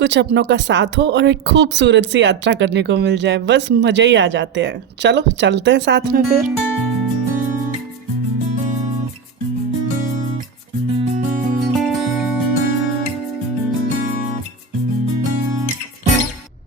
कुछ अपनों का साथ हो और एक खूबसूरत सी यात्रा करने को मिल जाए, बस मज़े ही आ जाते हैं। चलो चलते हैं साथ में फिर।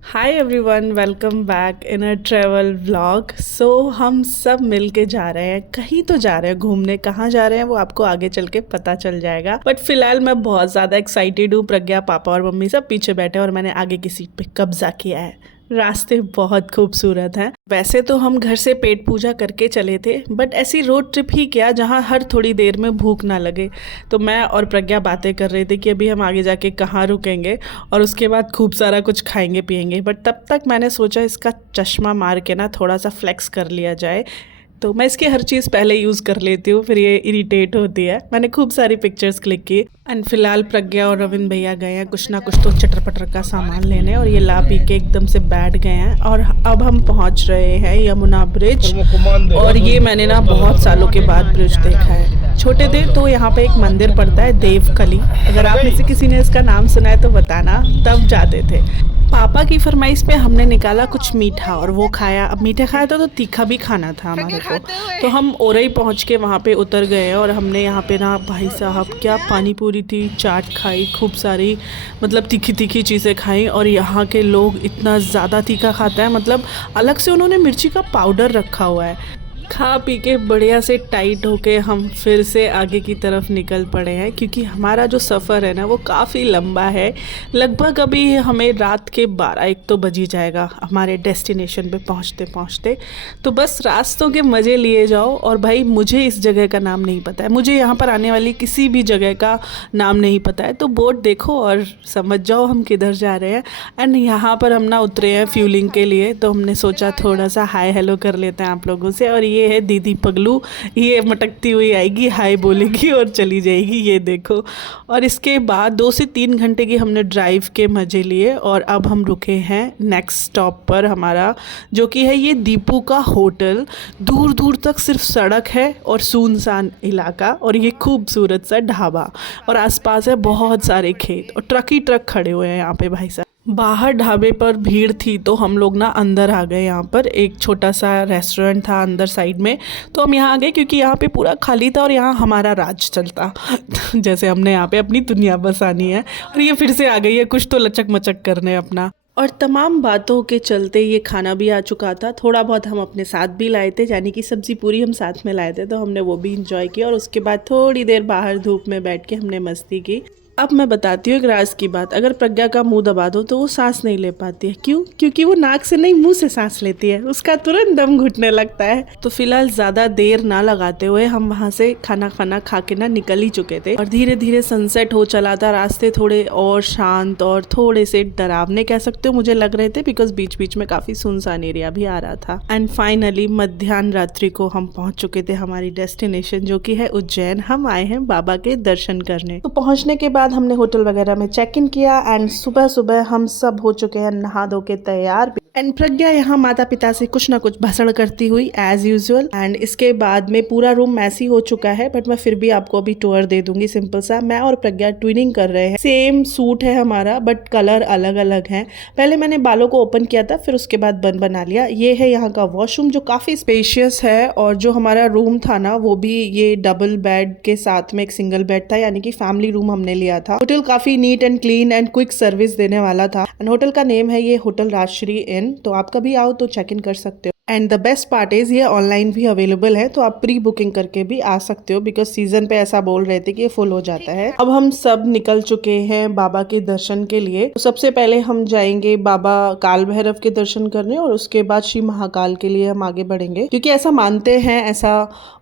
Hi everyone, welcome back in a travel vlog. So हम सब मिल के जा रहे हैं, कहीं तो जा रहे हैं घूमने। कहाँ जा रहे हैं वो आपको आगे चल के पता चल जाएगा, बट फिलहाल मैं बहुत ज़्यादा एक्साइटेड हूँ। प्रज्ञा, पापा और मम्मी सब पीछे बैठे हैं और मैंने आगे की सीट पे कब्जा किया है। रास्ते बहुत खूबसूरत हैं। वैसे तो हम घर से पेट पूजा करके चले थे, बट ऐसी रोड ट्रिप ही क्या जहाँ हर थोड़ी देर में भूख ना लगे। तो मैं और प्रज्ञा बातें कर रहे थे कि अभी हम आगे जाके कहाँ रुकेंगे और उसके बाद खूब सारा कुछ खाएंगे पिएंगे। बट तब तक मैंने सोचा इसका चश्मा मार के ना थोड़ा सा फ्लेक्स कर लिया जाए। तो मैं इसकी हर चीज़ पहले यूज़ कर लेती हूँ, फिर ये इरिटेट होती है। मैंने खूब सारी पिक्चर्स क्लिक की एंड फिलहाल प्रज्ञा और रविंद्र भैया गए हैं कुछ ना कुछ तो चटर पटर का सामान लेने, और ये ला पी के एकदम से बैठ गए हैं। और अब हम पहुँच रहे हैं यमुना ब्रिज। और ये मैंने ना बहुत सालों के बाद ब्रिज देखा है। छोटे थे तो यहाँ पे एक मंदिर पड़ता है देवकली, अगर आप में से किसी ने इसका नाम सुना है तो बताना, तब जाते थे। पापा की फरमाइश पे हमने निकाला कुछ मीठा और वो खाया। अब मीठा खाया था तो तीखा भी खाना था हमारे को, तो हम ओरई पहुँच के वहाँ पे उतर गए और हमने यहाँ पे ना भाई साहब क्या पानी पूरी थी, चाट खाई, खूब सारी मतलब तीखी तीखी चीज़ें खाई। और यहाँ के लोग इतना ज़्यादा तीखा खाता है, मतलब अलग से उन्होंने मिर्ची का पाउडर रखा हुआ है। खा पी के बढ़िया से टाइट होके हम फिर से आगे की तरफ निकल पड़े हैं, क्योंकि हमारा जो सफ़र है ना वो काफ़ी लंबा है। लगभग अभी हमें रात के 12-1 तो बज ही जाएगा हमारे डेस्टिनेशन पे पहुंचते पहुंचते। तो बस रास्तों के मज़े लिए जाओ। और भाई मुझे इस जगह का नाम नहीं पता है, मुझे यहाँ पर आने वाली किसी भी जगह का नाम नहीं पता है, तो बोर्ड देखो और समझ जाओ हम किधर जा रहे हैं। एंड यहाँ पर हम ना उतरे हैं फ्यूलिंग के लिए, तो हमने सोचा थोड़ा सा हाय हेलो कर लेते हैं आप लोगों से। और ये है दीदी पगलू, ये मटकती हुई आएगी, हाय बोलेगी और चली जाएगी, ये देखो। और इसके बाद 2 से 3 घंटे की हमने ड्राइव के मज़े लिए और अब हम रुके हैं नेक्स्ट स्टॉप पर हमारा, जो कि है ये दीपू का होटल। दूर दूर तक सिर्फ सड़क है और सुनसान इलाका, और ये खूबसूरत सा ढाबा, और आसपास है बहुत सारे खेत और ट्रक ही ट्रक खड़े हुए हैं यहाँ पे भाई साहब। बाहर ढाबे पर भीड़ थी तो हम लोग ना अंदर आ गए। यहाँ पर एक छोटा सा रेस्टोरेंट था अंदर साइड में, तो हम यहाँ आ गए क्योंकि यहाँ पे पूरा खाली था और यहाँ हमारा राज चलता। जैसे हमने यहाँ पे अपनी दुनिया बसानी है, और ये फिर से आ गई है कुछ तो लचक मचक करने अपना। और तमाम बातों के चलते ये खाना भी आ चुका था। थोड़ा बहुत हम अपने साथ भी लाए थे, यानी कि सब्ज़ी पूरी हम साथ में लाए थे, तो हमने वो भी इंजॉय किया। और उसके बाद थोड़ी देर बाहर धूप में बैठ के हमने मस्ती की। अब मैं बताती हूँ एक राज की बात, अगर प्रज्ञा का मुंह दबा दो तो वो सांस नहीं ले पाती है। क्यों? क्योंकि वो नाक से नहीं मुंह से सांस लेती है, उसका तुरंत दम घुटने लगता है। तो फिलहाल ज़्यादा देर ना लगाते हुए हम वहाँ से खाना खा के ना निकल ही चुके थे, और धीरे धीरे सनसेट हो चला था। रास्ते थोड़े और शांत और थोड़े से डरावने कह सकते हो मुझे लग रहे थे, बिकॉज बीच बीच में काफ़ी सुनसान एरिया भी आ रहा था। एंड फाइनली मध्याह्न रात्रि को हम पहुँच चुके थे हमारी डेस्टिनेशन, जो कि है उज्जैन। हम आए हैं बाबा के दर्शन करने। तो पहुँचने के बाद हमने होटल वगैरह में चेक इन किया एंड सुबह सुबह हम सब हो चुके हैं नहा धो के तैयार। एंड प्रज्ञा यहाँ माता पिता से कुछ ना कुछ भाषण करती हुई एज यूजुअल। एंड इसके बाद में पूरा रूम मैसी हो चुका है, बट मैं फिर भी आपको अभी टूर दे दूंगी सिंपल सा। मैं और प्रज्ञा ट्विनिंग कर रहे हैं, सेम सूट है हमारा बट कलर अलग अलग है। पहले मैंने बालों को ओपन किया था, फिर उसके बाद बन बना लिया। ये है यहाँ का वॉशरूम जो काफी स्पेशियस है, और जो हमारा रूम था ना वो भी ये डबल बेड के साथ में एक सिंगल बेड था, यानी कि फैमिली रूम हमने लिया था। होटल काफी neat and clean and quick service देने वाला था। एंड होटल का नेम है ये होटल राजश्री इन, तो आप कभी आओ तो चेक इन कर सकते हो। And the best part is ये ऑनलाइन भी अवेलेबल है, तो आप प्री बुकिंग करके भी आ सकते हो, बिकॉज सीजन पे ऐसा बोल रहे थे कि ये फुल हो जाता है। अब हम सब निकल चुके हैं बाबा के दर्शन के लिए। तो सबसे पहले हम जाएंगे बाबा काल भैरव के दर्शन करने, और उसके बाद श्री महाकाल के लिए हम आगे बढ़ेंगे, क्योंकि ऐसा मानते हैं, ऐसा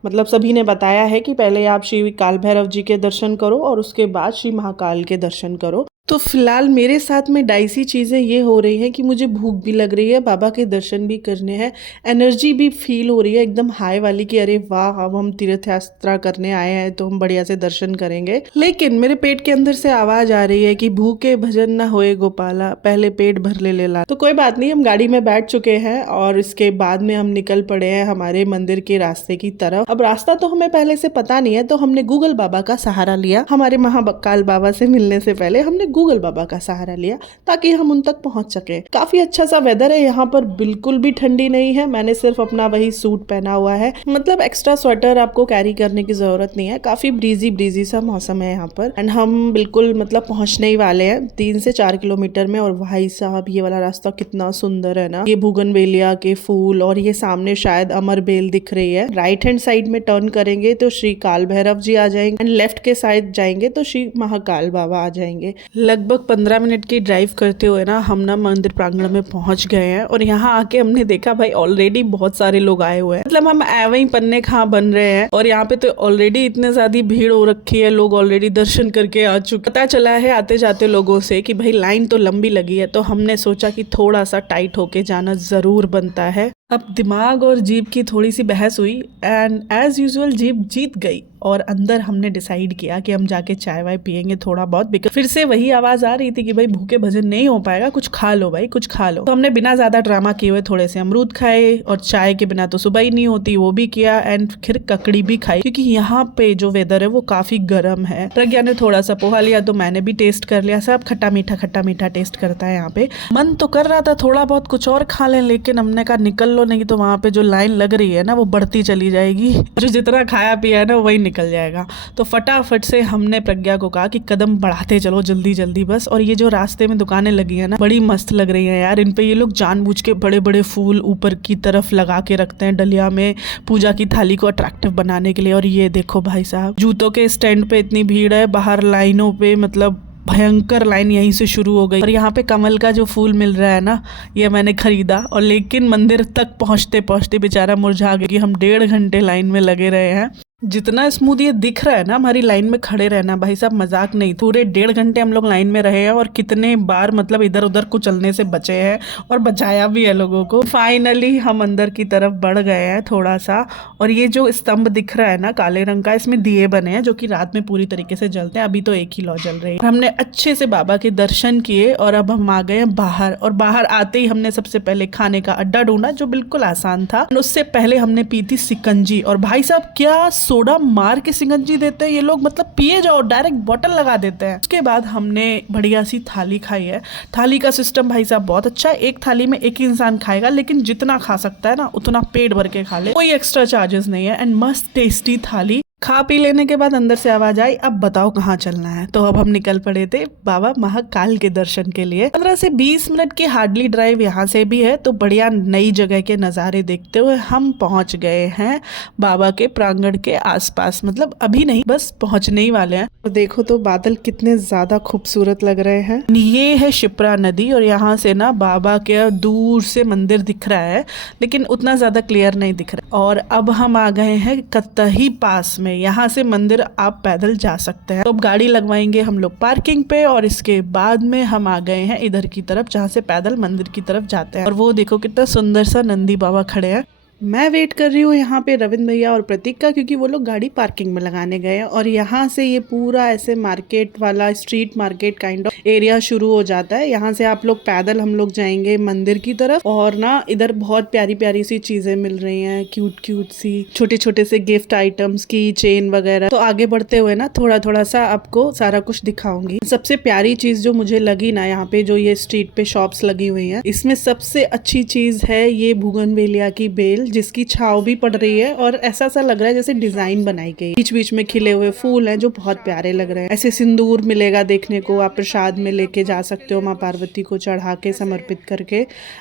मतलब सभी ने बताया है कि पहले आप श्री काल भैरव जी के दर्शन करो और उसके बाद श्री महाकाल के दर्शन करो। तो फिलहाल मेरे साथ में डाइसी चीज़ें ये हो रही हैं कि मुझे भूख भी लग रही है, बाबा के दर्शन भी करने हैं, एनर्जी भी फील हो रही है एकदम हाई वाली कि अरे वाह अब हम तीर्थ यात्रा करने आए हैं तो हम बढ़िया से दर्शन करेंगे। लेकिन मेरे पेट के अंदर से आवाज़ आ रही है कि भूखे भजन ना होए गोपाला, पहले पेट भर ले लेला। तो कोई बात नहीं, हम गाड़ी में बैठ चुके हैं और इसके बाद में हम निकल पड़े हैं हमारे मंदिर के रास्ते की तरफ। अब रास्ता तो हमें पहले से पता नहीं है, तो हमने गूगल बाबा का सहारा लिया। हमारे महाकाल बाबा से मिलने से पहले हमने गूगल बाबा का सहारा लिया ताकि हम उन तक पहुंच सके। काफी अच्छा सा वेदर है यहाँ पर, बिल्कुल भी ठंडी नहीं है। मैंने सिर्फ अपना वही सूट पहना हुआ है, मतलब एक्स्ट्रा स्वेटर आपको कैरी करने की जरूरत नहीं है। काफी ब्रीजी ब्रीजी सा मौसम है यहाँ पर। एंड हम बिल्कुल मतलब पहुंचने ही वाले हैं 3 से 4 किलोमीटर में। और भाई साहब ये वाला रास्ता कितना सुंदर है ना, ये बोगनवेलिया के फूल और ये सामने शायद अमर बेल दिख रही है। राइट हैंड साइड में टर्न करेंगे तो श्री काल भैरव जी आ जाएंगे, एंड लेफ्ट के साइड जाएंगे तो श्री महाकाल बाबा आ जाएंगे। लगभग 15 मिनट की ड्राइव करते हुए ना हम ना मंदिर प्रांगण में पहुंच गए हैं। और यहाँ आके हमने देखा भाई ऑलरेडी बहुत सारे लोग आए हुए हैं, मतलब हम एवं ही पन्ने खा बन रहे हैं। और यहाँ पे तो ऑलरेडी इतने ज्यादा भीड़ हो रखी है, लोग ऑलरेडी दर्शन करके आ चुके। पता चला है आते जाते लोगों से कि भाई लाइन तो लंबी लगी है, तो हमने सोचा कि थोड़ा सा टाइट होके जाना जरूर बनता है। अब दिमाग और जीभ की थोड़ी सी बहस हुई एंड एज यूजुअल जीभ जीत गई। और अंदर हमने डिसाइड किया कि हम जाके चाय वाय पियेंगे थोड़ा बहुत, बिकॉज फिर से वही आवाज आ रही थी कि भाई भूखे भजन नहीं हो पाएगा, कुछ खा लो भाई, कुछ खा लो। तो हमने बिना ज्यादा ड्रामा किए हुए थोड़े से अमरूद खाए, और चाय के बिना तो सुबह ही नहीं होती, वो भी किया। एंड फिर ककड़ी भी खाई, क्योंकि यहाँ पे जो वेदर है वो काफी गर्म है। प्रज्ञा ने थोड़ा सा पोहा लिया तो मैंने भी टेस्ट कर लिया। सब खट्टा मीठा टेस्ट करता है यहाँ पे। मन तो कर रहा था थोड़ा बहुत कुछ और खा लें, लेकिन हमने कहा निकल लो, नहीं तो वहाँ पे जो लाइन लग रही है ना वो बढ़ती चली जाएगी, जो जितना खाया पिया है ना वही निकल जाएगा। तो फटाफट से हमने प्रज्ञा को कहा कि कदम बढ़ाते चलो जल्दी जल्दी बस। और ये जो रास्ते में दुकानें लगी है ना, बड़ी मस्त लग रही है यार। इन पे ये लोग जानबूझ के बड़े बड़े फूल ऊपर की तरफ लगा के रखते हैं डलिया में, पूजा की थाली को अट्रैक्टिव बनाने के लिए। और ये देखो भाई साहब, जूतों के स्टैंड पे इतनी भीड़ है, बाहर लाइनों पे मतलब भयंकर लाइन यहीं से शुरू हो गई। और यहाँ पे कमल का जो फूल मिल रहा है ना, ये मैंने खरीदा। और लेकिन मंदिर तक पहुँचते पहुँचते बेचारा मुरझा गया कि हम 1.5 घंटे लाइन में लगे रहे हैं। जितना स्मूथ ये दिख रहा है ना हमारी लाइन में खड़े रहना, भाई साहब मजाक नहीं, पूरे 1.5 घंटे हम लोग लाइन में रहे हैं। और कितने बार मतलब इधर उधर को चलने से बचे हैं, और बचाया भी है लोगों को। फाइनली हम अंदर की तरफ बढ़ गए हैं थोड़ा सा। और ये जो स्तंभ दिख रहा है ना काले रंग का, इसमें दिए बने हैं जो कि रात में पूरी तरीके से जलते हैं। अभी तो एक ही लौ जल रही है। हमने अच्छे से बाबा के दर्शन किए और अब हम आ गए हैं बाहर। और बाहर आते ही हमने सबसे पहले खाने का अड्डा ढूंढा जो बिल्कुल आसान था। उससे पहले हमने पी थी सिकंजी। और भाई साहब क्या सोडा मार के सिकंजी देते हैं ये लोग, मतलब पिए जाओ, डायरेक्ट बोतल लगा देते हैं। उसके बाद हमने बढ़िया सी थाली खाई है। थाली का सिस्टम भाई साहब बहुत अच्छा है। एक थाली में एक ही इंसान खाएगा, लेकिन जितना खा सकता है ना उतना पेट भर के खा ले, कोई एक्स्ट्रा चार्जेस नहीं है। एंड मस्त टेस्टी थाली। खा पी लेने के बाद अंदर से आवाज आई, अब बताओ कहाँ चलना है। तो अब हम निकल पड़े थे बाबा महाकाल के दर्शन के लिए। 15 से 20 मिनट की हार्डली ड्राइव यहाँ से भी है। तो बढ़िया नई जगह के नज़ारे देखते हुए हम पहुँच गए हैं बाबा के प्रांगण के आसपास। मतलब अभी नहीं, बस पहुँचने ही वाले हैं। तो देखो तो बादल कितने ज्यादा खूबसूरत लग रहे हैं। ये है शिप्रा नदी, और यहाँ से ना बाबा के दूर से मंदिर दिख रहा है, लेकिन उतना ज्यादा क्लियर नहीं दिख रहा। और अब हम आ गए हैं कतही पास में। यहाँ से मंदिर आप पैदल जा सकते हैं। तो अब गाड़ी लगवाएंगे हम लोग पार्किंग पे, और इसके बाद में हम आ गए हैं इधर की तरफ जहाँ से पैदल मंदिर की तरफ जाते हैं। और वो देखो कितना सुंदर सा नंदी बाबा खड़े हैं। मैं वेट कर रही हूँ यहाँ पे रविंद्र भैया और प्रतीक का, क्योंकि वो लोग गाड़ी पार्किंग में लगाने गए हैं। और यहाँ से ये पूरा ऐसे मार्केट वाला street market kind of area शुरू हो जाता है। यहाँ से आप लोग पैदल हम लोग जाएंगे मंदिर की तरफ। और ना इधर बहुत प्यारी प्यारी सी चीजें मिल रही हैं, क्यूट क्यूट सी छोटे छोटे से गिफ्ट आइटम्स की चेन वगैरह। तो आगे बढ़ते हुए ना थोड़ा थोड़ा सा आपको सारा कुछ दिखाऊंगी। सबसे प्यारी चीज जो मुझे लगी ना, यहाँ पे जो ये स्ट्रीट पे शॉप्स लगी हुई है, इसमें सबसे अच्छी चीज है ये बोगनवेलिया की बेल, जिसकी छाव भी पड़ रही है। और ऐसा सा लग रहा है जैसे डिजाइन बनाई गई, बीच बीच में खिले हुए फूल हैं जो बहुत प्यारे लग रहे हैं। ऐसे सिंदूर मिलेगा देखने को, आप प्रसाद में लेके जा सकते हो माँ पार्वती को चढ़ा के समर्पित करके।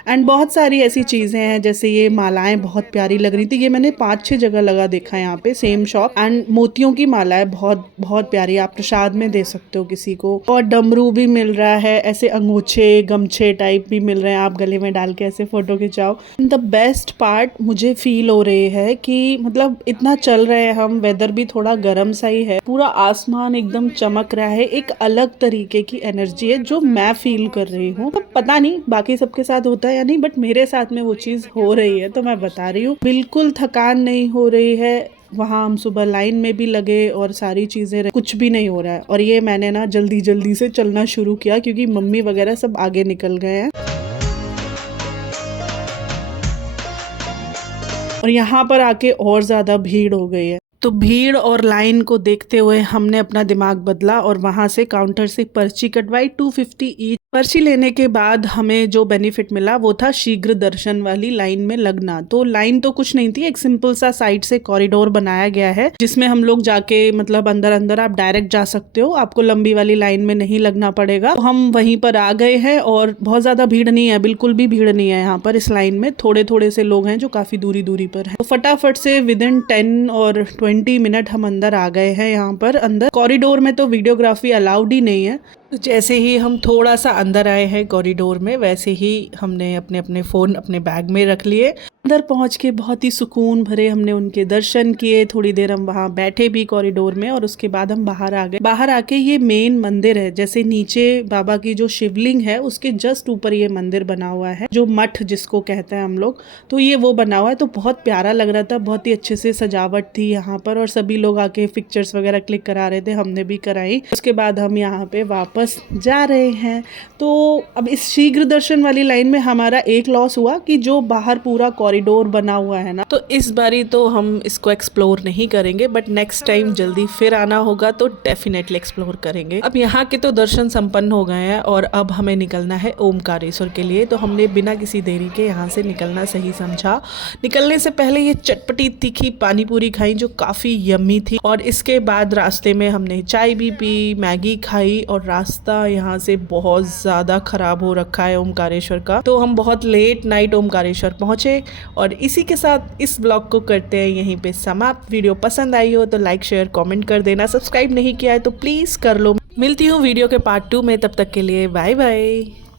एंड बहुत सारी ऐसी चीजें हैं, जैसे ये मालाएं बहुत प्यारी लग रही थी। ये मैंने 5-6 जगह लगा देखा है यहाँ पे सेम शॉप। एंड मोतियों की माला है, बहुत बहुत प्यारी, आप प्रसाद में दे सकते हो किसी को। और डमरू भी मिल रहा है, ऐसे अंगूछे गमछे टाइप भी मिल रहे हैं, आप गले में डाल के ऐसे फोटो खिंचाओ। द बेस्ट पार्ट मुझे फील हो रही है कि मतलब इतना चल रहे हैं हम, वेदर भी थोड़ा गर्म सा ही है, पूरा आसमान एकदम चमक रहा है। एक अलग तरीके की एनर्जी है जो मैं फील कर रही हूँ। तो पता नहीं बाकी सबके साथ होता है या नहीं, बट मेरे साथ में वो चीज हो रही है, तो मैं बता रही हूँ। बिल्कुल थकान नहीं हो रही है। वहाँ हम सुबह लाइन में भी लगे और सारी चीजें, कुछ भी नहीं हो रहा है। और ये मैंने ना जल्दी जल्दी से चलना शुरू किया क्योंकि मम्मी वगैरह सब आगे निकल गए हैं। और यहाँ पर आके और ज्यादा भीड़ हो गई है। तो भीड़ और लाइन को देखते हुए हमने अपना दिमाग बदला और वहाँ से काउंटर से पर्ची कटवाई 250 ईच। पर्ची लेने के बाद हमें जो बेनिफिट मिला वो था शीघ्र दर्शन वाली लाइन में लगना। तो लाइन तो कुछ नहीं थी, एक सिंपल सा साइड से कॉरिडोर बनाया गया है जिसमें हम लोग जाके मतलब अंदर अंदर आप डायरेक्ट जा सकते हो, आपको लंबी वाली लाइन में नहीं लगना पड़ेगा। तो हम वहीं पर आ गए हैं और बहुत ज्यादा भीड़ नहीं है, बिल्कुल भी भीड़ नहीं है यहाँ पर। इस लाइन में थोड़े थोड़े से लोग हैं जो काफी दूरी दूरी पर हैं। तो फटाफट से विदिन 10 और 20 मिनट हम अंदर आ गए हैं। यहाँ पर अंदर कॉरिडोर में तो वीडियोग्राफी अलाउड ही नहीं है। तो जैसे ही हम थोड़ा सा अंदर आए हैं कॉरिडोर में, वैसे ही हमने अपने अपने फ़ोन अपने बैग में रख लिए। अंदर पहुंच के बहुत ही सुकून भरे हमने उनके दर्शन किए। थोड़ी देर हम वहाँ बैठे भी कॉरिडोर में और उसके बाद हम बाहर आ गए। बाहर आके ये मेन मंदिर है, जैसे नीचे बाबा की जो शिवलिंग है उसके जस्ट ऊपर ये मंदिर बना हुआ है, जो मठ जिसको कहते हैं हम लोग। तो ये वो बना हुआ है, तो बहुत प्यारा लग रहा था, बहुत ही अच्छे से सजावट थी यहाँ पर और सभी लोग आके पिक्चर्स वगैरह क्लिक करा रहे थे, हमने भी कराई। उसके बाद हम यहाँ पे वापस जा रहे हैं। तो अब इस शीघ्र दर्शन वाली लाइन में हमारा एक लॉस हुआ कि जो बाहर पूरा कॉरिडोर बना हुआ है ना, तो इस बारी तो हम इसको एक्सप्लोर नहीं करेंगे, बट नेक्स्ट टाइम जल्दी फिर आना होगा तो डेफिनेटली एक्सप्लोर करेंगे। अब यहाँ के तो दर्शन संपन्न हो गए हैं और अब हमें निकलना है ओमकारेश्वर के लिए। तो हमने बिना किसी देरी के यहाँ से निकलना सही समझा। निकलने से पहले ये चटपटी तीखी पानी पूरी खाई जो काफ़ी यम्मी थी, और इसके बाद रास्ते में हमने चाय भी पी, मैगी खाई, और रास्ता यहाँ से बहुत ज़्यादा ख़राब हो रखा है ओमकारेश्वर का। तो हम बहुत लेट नाइट ओमकारेश्वर पहुँचे और इसी के साथ इस ब्लॉग को करते हैं यहीं पे समाप्त। वीडियो पसंद आई हो तो लाइक शेयर कमेंट कर देना, सब्सक्राइब नहीं किया है तो प्लीज़ कर लो। मिलती हूँ वीडियो के पार्ट 2 में, तब तक के लिए बाय बाय।